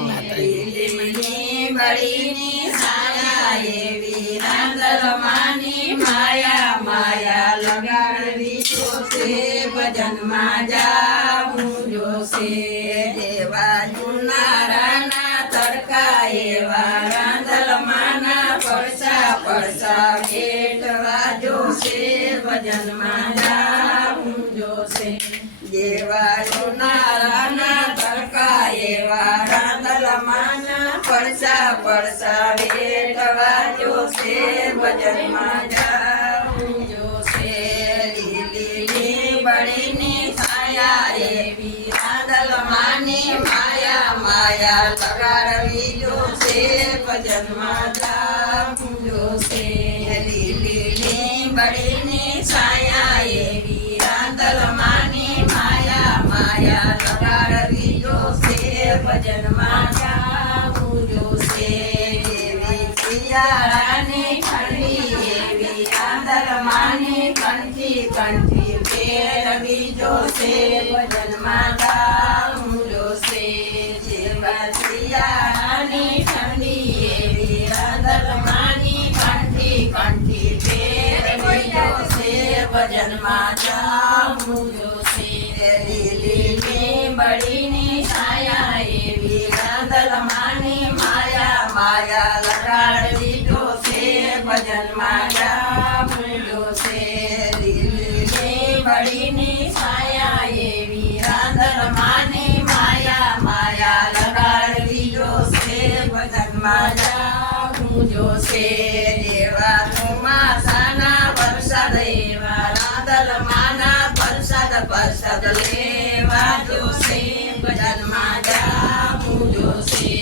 લીલી બળીની છાયા એવી રાંદલમાની માયા માયા લગાડવી જોશે ભજનમાં જાવું જોશે જેવા જુનારાના તડકા એવા રાંદલમાના પડસા પડસા ભેટવા જોશે ભજનમાં જાવું જોશે જેવા જુનારાના તડકા એવા રાંદલમાના પડસા પડસા ભેટવા જોશે ભજનમાં જાવું જોશે લીલી બળીની છાયા એવી રાંદલમાની માયા માયા લગાડવી જોશે ભજનમાં જાવું જોશે લીલી બળીની છાયા એવી રાંદલમાની માયા માયા લગાડવી જોશે ભજનમાં જાવું જોશે એવી શિયાળાની ઠંડી એવી રાંદલમાની કંઠી કંઠી ફેરવી જોશે ભજનમાં જાવું જોશે જેવા શિયાળાની ઠંડી એવી રાંદલમાની કંઠી કંઠી ફેરવી જોશે ભજનમાં જાવું જોશે લીલી બળીની છાયા એવી રાંદલમાની માયા માયા લગાડવી જોશે ભજનમાં જાવું જોશે લીલી બળીની છાયા એવી રાંદલમાની માયા માયા લગાડવી જોશે ભજનમાં જાવું જોશે જેવા ચોમાસાના વરસાદ એવા રાંદલમાના પરસાદ પરસાદ લેવા જોશે ભજનમાં જાવું જોશે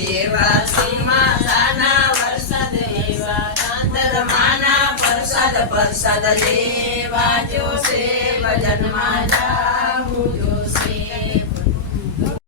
જેવા ચોમાસાના વરસાદ એવા રાંદલમાના પરસાદ પરસાદ લેવા જોશે ભજનમાં